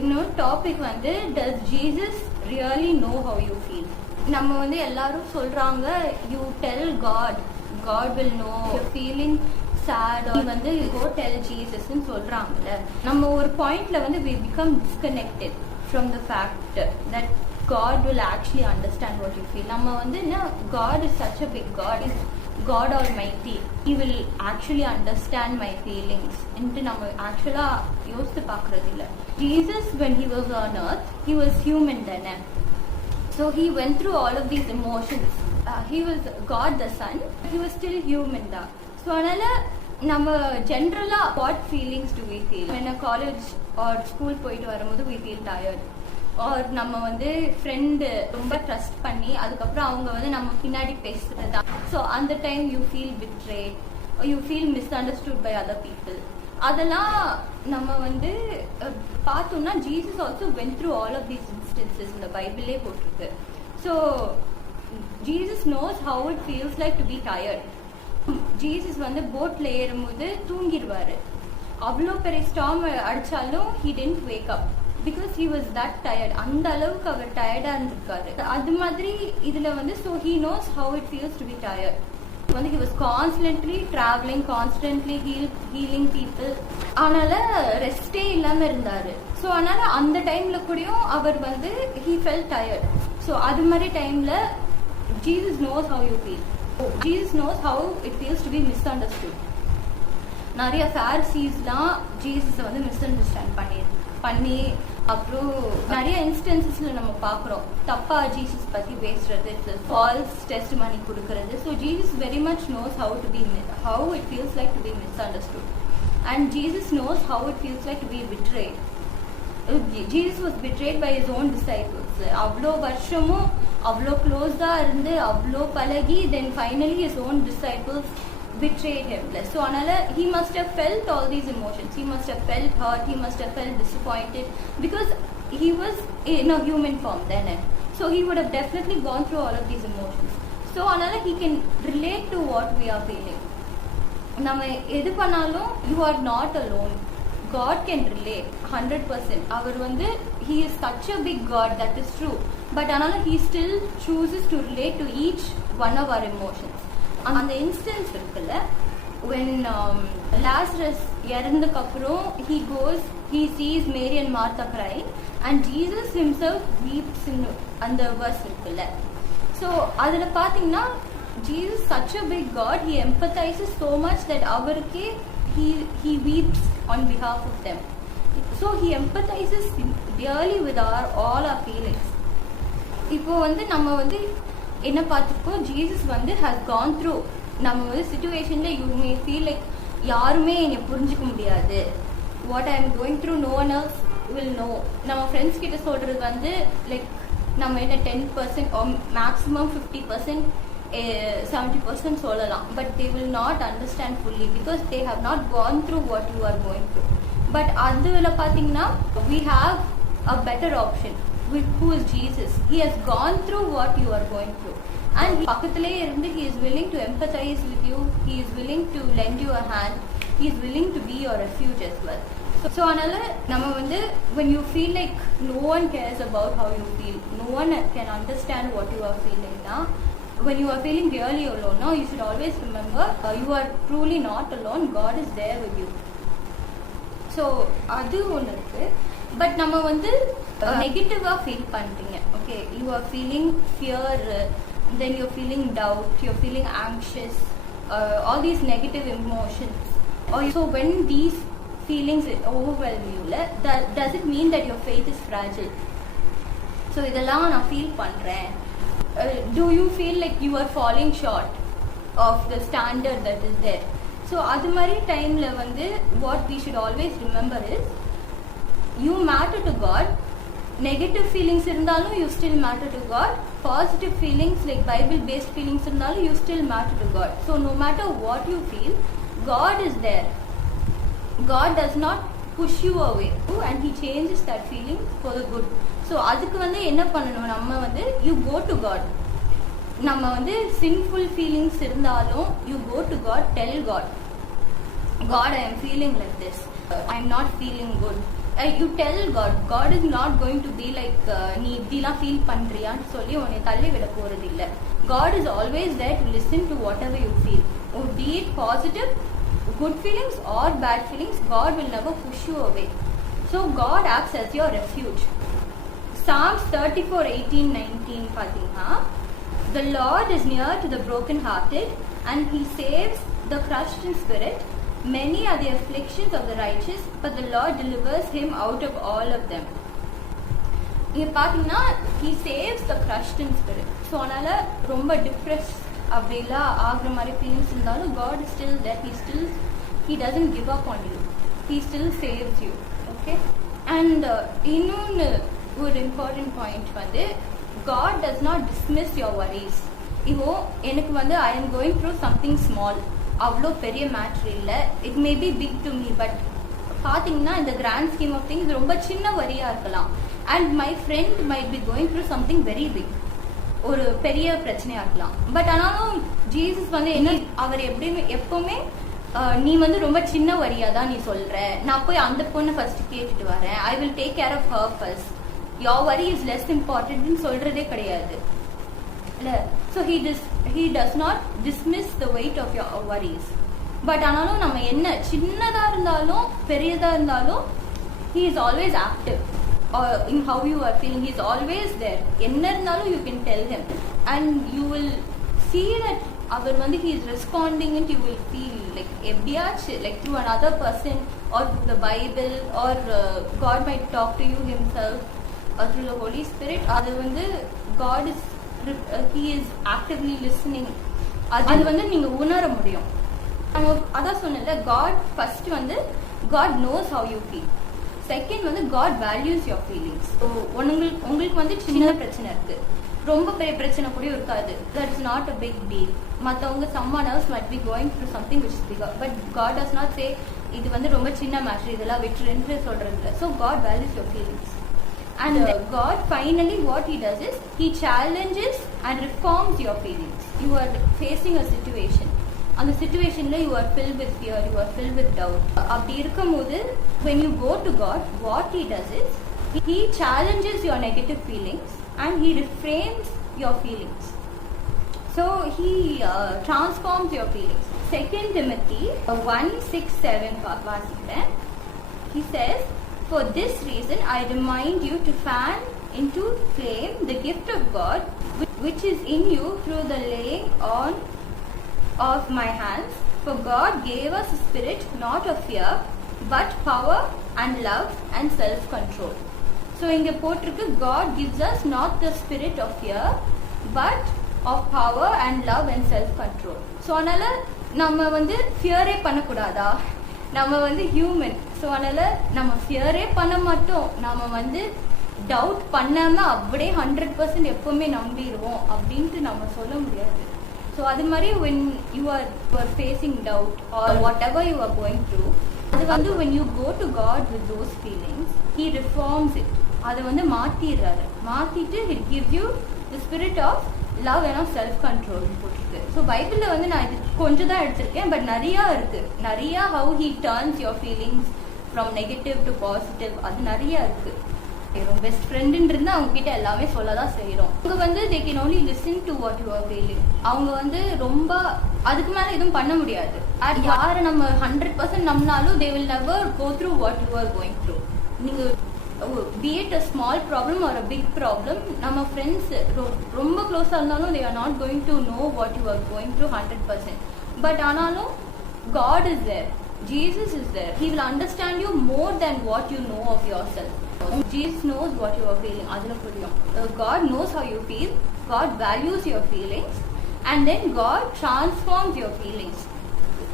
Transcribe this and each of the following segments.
இன்னொரு டாபிக் வந்து does Jesus really know how you feel? நம்ம வந்து எல்லாரும் சொல்றாங்க you tell God will know you're feeling sad or வந்து go tell Jesus ன்னு சொல்றாங்கல்ல. நம்ம ஒரு பாயிண்ட்ல வந்து we become disconnected from the fact that God will actually understand what you feel. நம்ம வந்து God is such a big God, is God Almighty. He will actually understand my feelings. into நம்ம ஆக்சுவலா யோசித்து பார்க்கறது இல்ல. Jesus when he was on earth, he was human then. So he went through all of these emotions. He was God the Son. He was still human தான். So அதனால நம்ம ஜென்ரலா what feelings do we feel when a college or school போயிட்டு வரும்போது we feel tired? or நம்ம வந்து ஃப்ரெண்டு ரொம்ப ட்ரஸ்ட் பண்ணி அதுக்கப்புறம் அவங்க வந்து நம்ம பின்னாடி பேசுறதா, ஸோ அந்த time you feel betrayed or you feel misunderstood by other people. அதெல்லாம் நம்ம வந்து பார்த்தோம்னா Jesus also went through all of these instances இந்த பைபிளே போட்டிருக்கு. So Jesus knows how it feels like to be tired. Jesus வந்து போட்ல ஏறும்போது தூங்கிடுவாரு. அவ்வளோ பெரிய ஸ்டார்ம் அடிச்சாலும் he didn't wake up because he was that tired. அந்த அளவுக்கு அவர் டயர்டா இருந்திருக்காரு. அது மாதிரி இதுல வந்து so he knows how it feels to be tired. வந்து he was constantly traveling, constantly healing people. அதனால ரெஸ்டே இல்லாம இருந்தாரு. ஸோ அதனால அந்த டைம்ல கூடயும் அவர் வந்து he felt tired. ஸோ அது மாதிரி டைம்ல Jesus knows how you feel. Jesus knows how it feels to be misunderstood. நிறைய Phariseesலாம் ஜீசஸை வந்து மிஸ்அண்டர்ஸ்டாண்ட் பண்ணி அப்புறம் நிறைய இன்ஸ்டன்சஸ்ல நம்ம பார்க்குறோம் தப்பா ஜீசஸ் பத்தி பேசுறது, ஃபால்ஸ் டெஸ்டிமனி கொடுக்கறது. So Jesus very much knows how it feels like to be misunderstood, and Jesus knows how it feels like to be betrayed. Jesus was betrayed by his own disciples. அவ்வளோ வருஷமும் அவ்வளோ க்ளோஸா இருந்து அவ்வளோ பழகி then finally his own disciples betrayed him. So anala he must have felt all these emotions. He must have felt hurt, he must have felt disappointed because he was in a human form then. So he would have definitely gone through all of these emotions. So anala he can relate to what we are feeling. நம்ம எது பண்ணாலும் you are not alone. God can relate 100%. அவர் வந்து he is such a big God, that is true. But anala he still chooses to relate to each one of our emotions. அந்த இன்ஸ்டன்ஸ் இருக்குல்ல when Lazarus இறந்ததுக்கு அப்புறம் he sees Mary and Martha crying and Jesus himself weeps in அந்த verse இருக்குல்ல. ஸோ அதில் பார்த்தீங்கன்னா Jesus such a big God, he empathizes so much that அவருக்கே he weeps on behalf of them. So he empathizes really with all our feelings. இப்போ வந்து நம்ம வந்து என்ன பார்த்துப்போம், ஜீசஸ் வந்து ஹஸ் கான் த்ரூ நம்ம வந்து சிச்சுவேஷன்ல யூ மே ஃபீல் லைக் யாருமே என்னை புரிஞ்சுக்க முடியாது, what I am going through no one else will know. நம்ம ஃப்ரெண்ட்ஸ் கிட்ட சொல்றது வந்து லைக் நம்ம என்ன 10% மேக்ஸிமம் 50% 70% சொல்லலாம். But they will not understand fully because they have not gone through what you are going through. But அதில் பார்த்தீங்கன்னா we have a better option. Who is Jesus? He has gone through what you are going through, and பக்கத்திலே இருந்து he is willing to empathize with you. He is willing to lend you a hand. He is willing to be your refuge as well. So அதனால நம்ம வந்து when you feel like no one cares about how you feel, no one can understand what you are feeling now, when you are feeling really alone, now you should always remember you are truly not alone. God is there with you. So அது ஒன்று இருக்கு. பட் நம்ம வந்து நெகட்டிவா ஃபீல் பண்றீங்க, okay, you are feeling fear, then you are feeling doubt, you are feeling anxious, all these negative emotions. So when these feelings overwhelm you, does it mean that your faith is fragile? So இதெல்லாம் நான் ஃபீல் பண்றேன். Do you feel like you are falling short of the standard that is there? So அது மாதிரி டைம்ல வந்து what we should always remember is you matter to God. Negative feelings இருந்தாலும் you still matter to God. Positive feelings like Bible based feelings இருந்தாலும் you still matter to God. So no matter what you feel, God is there. God does not push you away and he changes that feeling for the good. So அதுக்கு வந்து என்ன பண்ணணும், நம்ம வந்து you go to God. நம்ம வந்து sinful feelings இருந்தாலும் you go to God, tell God, I am feeling like this, I am not feeling good, you tell God is not going to be like நீ இப்படிலாம் ஃபீல் பண்றியான்னு சொல்லி உன்னை தள்ளி விட போறது இல்ல. God is always there to listen to whatever you feel, or be it positive good feelings or bad feelings. God will never push you away. So God acts as your refuge. Psalms 34:18-19 பாத்தீங்கன்னா, the Lord is near to the broken hearted and he saves the crushed in spirit. Many are the afflictions of the righteous, but the Lord delivers him out of all of them. இங்க பாத்தீங்கன்னா, he saves the crushed in spirit. So அதனால ரொம்ப டிப்ரெஸ் அப்படிலாம் ஆகிற மாதிரி ஃபீலிங்ஸ் இருந்தாலும் God is still there. He doesn't give up on you. He still saves you. Okay? And இன்னொன்று ஒரு இம்பார்ட்டன்ட் பாயிண்ட் வந்து, God does not dismiss your worries. இப்போ எனக்கு வந்து I am going through something small, அவ்வளோ பெரிய மேட்ரு இல்லை, it may be big to me, but பார்த்தீங்கன்னா இந்த கிராண்ட் ஸ்கீம் ஆஃப் திங்ஸ் ரொம்ப சின்ன வரியாக இருக்கலாம். And my friend might be going through something very big, ஒரு பெரிய பிரச்சனையாக இருக்கலாம். பட் ஆனாலும் ஜீசஸ் வந்து என்ன, அவர் எப்பவுமே நீ வந்து ரொம்ப சின்ன வரியாக தான் நீ சொல்கிற, நான் போய் அந்த பொண்ணை ஃபர்ஸ்ட் கேட்டுட்டு வரேன், I will take care of her first, your worry is less இம்பார்ட்டன்ட்னு சொல்கிறதே கிடையாது இல்லை. So he does not dismiss the weight of your worries. But ஆனாலும் நம்ம என்ன சின்னதாக இருந்தாலும் பெரியதாக இருந்தாலும் he is always active in how you are feeling. He is always there. என்ன இருந்தாலும் you can tell him and you will see that அவர் வந்து he is responding and you will feel like எப்படியாச்சு like through another person or through the Bible or God might talk to you himself or through the Holy Spirit. அது வந்து God is he is actively listening. அது வந்து நீங்க உணர முடியும். நம்ம அதான் சொன்னல, God first வந்து God knows how you feel. Second வந்து God values your feelings. So உங்களுக்கு வந்து சின்ன பிரச்சனை இருக்கு, ரொம்ப பெரிய பிரச்சனை கூட இருக்காது, that is not a big deal. மற்றவங்க someone else might be going through something which is bigger, but God does not say இது வந்து ரொம்ப சின்ன மேட்ரு, இதெல்லாம் விட்டுருன்னு சொல்றது இல்லை. So God values your feelings. And God finally what he does is he challenges and reforms your feelings. You are facing a situation, அந்த situationல you are filled with fear, you are filled with doubt. அப்படி இருக்கும்போது when you go to God, what he does is he challenges your negative feelings and he reframes your feelings. So he transforms your feelings. 2 Timothy 1:6-7 வாசிக்கிறேன். He says, for this reason I remind you to fan into flame the gift of God which is in you through the laying on of my hands. For God gave us a spirit not of fear but power and love and self-control. So இங்க போட்டிருக்கு, God gives us not the spirit of fear but of power and love and self-control. So அதனால நம்ம வந்து ஃபியரே பண்ணக்கூடாதா? நம்ம வந்து human. So அதனால நம்ம ஃபியரே பண்ண மாட்டோம், நம்ம வந்து டவுட் பண்ணாம அப்படியே 100% எப்பவுமே நம்பிடுவோம் அப்படின்ட்டு நம்ம சொல்ல முடியாது. ஸோ அது மாதிரி when you are facing doubt or whatever you are going through, அது வந்து when you go to God with those feelings, he reforms it. அதை வந்து மாத்திடுறாரு. மாத்திட்டு he gives you the spirit of love and self control போட்டிருக்கு. ஸோ பைபிளில் வந்து நான் இது கொஞ்சம் தான் எடுத்திருக்கேன், பட் நிறையா இருக்கு. நிறையா how he turns your feelings from negative to positive, அது நிறையா இருக்கு. பெஸ்ட் ஃப்ரெண்டுன்னு இருந்தால் அவங்க கிட்ட எல்லாமே சொல்ல தான் செய்கிறோம். அவங்க வந்து they can only listen to what you are feeling. அவங்க வந்து ரொம்ப அதுக்கு மேலே எதுவும் பண்ண முடியாது. யாரை நம்ம 100% நம்பினாலும் they will never go through what you are going through. நீங்கள் be it a small problem or a big problem, நம்ம ஃப்ரெண்ட்ஸ் ரொம்ப க்ளோஸாக இருந்தாலும் they are not going to know what you are going through 100%. பட் ஆனாலும் God is there, Jesus is there. He will understand you more than what you know of yourself. Jesus knows what you are feeling. அதுல புரியும். God knows how you feel. God values your feelings, and then God transforms your feelings,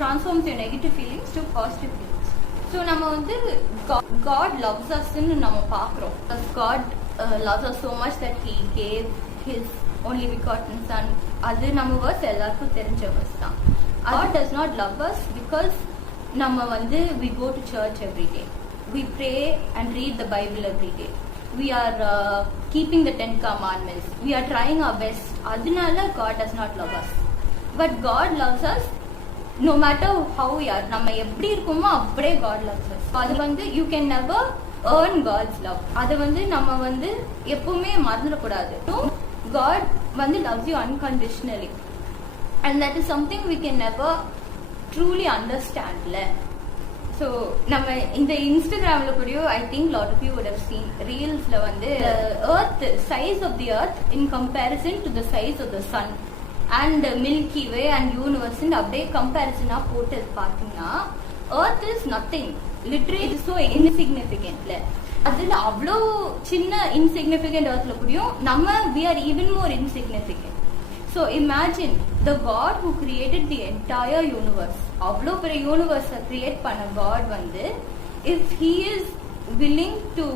transforms your negative feelings to positive feelings. So நம்ம வந்து God loves us ன்னு நம்ம பார்க்குறோம். God loves us so much that he gave his only begotten son. அது நம்ம verse எல்லாருக்கும் தெரிஞ்ச verse தான். God does not love us because நம்ம வந்து we go to church every day, we pray and read the Bible every day, we are keeping the 10 commandments, we are trying our best. அதனால God does not love us. But God loves us no matter how we are. நம்ம எப்படி இருக்கோமோ அப்படியே God loves us. அது வந்து you can never earn God's love. அதை வந்து நம்ம வந்து எப்பவுமே மறந்துடக்கூடாது. God வந்து loves you unconditionally, and that is something we can never truly understand. So நம்ம இந்த இன்ஸ்டாகிராம்ல கூட I think lot of you would have seen reelsல வந்து earth size of the earth in comparison to the size of the sun and Milky Way and universe ன்னு அப்படியே கம்பேரிசனா போட்டு பார்த்தீங்கன்னா earth is nothing, literally it is so insignificant. அதுல அவ்வளோ சின்ன insignificant earthல கூடயும் நம்ம we are even more insignificant. So imagine the God who created the entire universe, அவ்வளோ பெரிய யூனிவர்ஸை கிரியேட் பண்ண God வந்து if he is willing to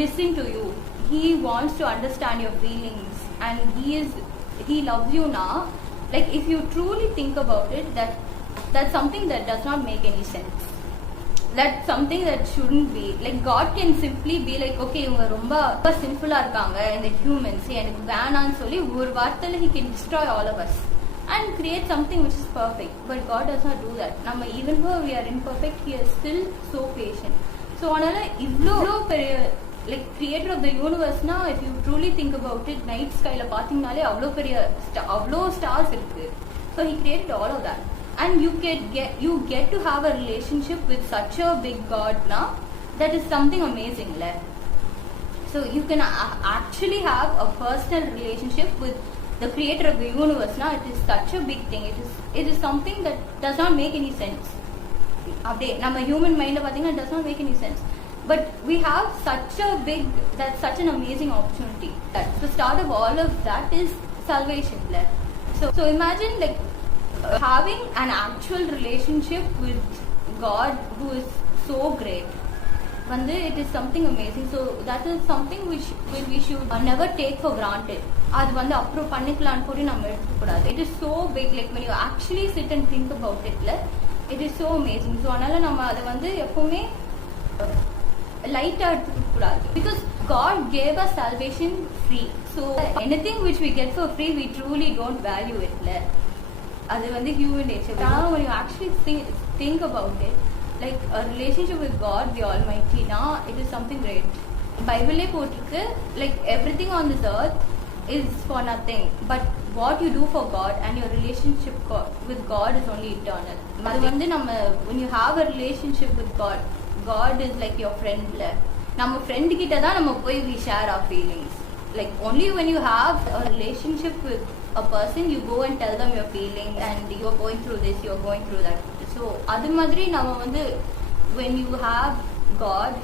listen to you, he wants to understand your feelings and he loves you now, like if you truly think about it, that's something that does not make any sense. That's something that shouldn't be. Like God can simply be like, okay, இவங்க ரொம்ப sinful-ஆ இருக்காங்க இந்த humans, எனக்கு வேணான்னு சொல்லி ஒரு வார்த்தையில he can destroy all of us and create something which is perfect. But God does not do that. நம்ம even though we are imperfect, he is still so patient. So அதனால இவ்வளோ பெரிய like creator of the universe na, if you truly think about it, night sky la பாத்தீங்கனாலே அவ்வளோ பெரிய அவ்வளோ stars இருக்கு. So he created all of that, and you get to have a relationship with such a big God now. That is something amazing. So you can actually have a personal relationship with the creator of the universe now. It is such a big thing. It is something that does not make any sense. அப்படியே நம்ம human mind பாத்தீங்கன்னா it does not make any sense. But we have that's such an amazing opportunity. That's the start of all of that is salvation. So imagine like having an actual relationship with God who is so great. It is something amazing. So that is something which we should never take for granted. அது அப்புறம் பண்ணிக்கலாம்னு கூட நம்ம எடுத்துக்கூடாது. It is so big, like when you actually sit and think about it, it is so amazing. So அதனால நம்ம அதை எப்பவுமே லைட்டா எடுத்துக்கூடாது. Because God gave us salvation free. So anything which we get for free, we truly don't value it. அது human nature. Now when you actually think about it, like a relationship with God the Almighty, now it is something great. Bible போட்டிருக்கு, like everything on this earth is for nothing, but what you do for God and your relationship with God is only eternal. அது நம்ம when you have a relationship with God is like your friend. நம்ம friend கிட்ட தான் நம்ம போய் we share our feelings. Like only when you have a relationship with a person, you go and tell them your feelings and you are going through this, you are going through that. So அது மாதிரி நம்ம when you have God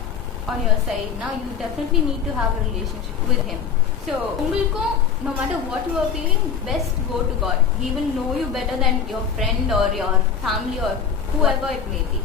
on your side, now you definitely need to have a relationship with him. So உங்களுக்கும் no matter what you are feeling, best go to God. He will know you better than your friend or your family or whoever it may be.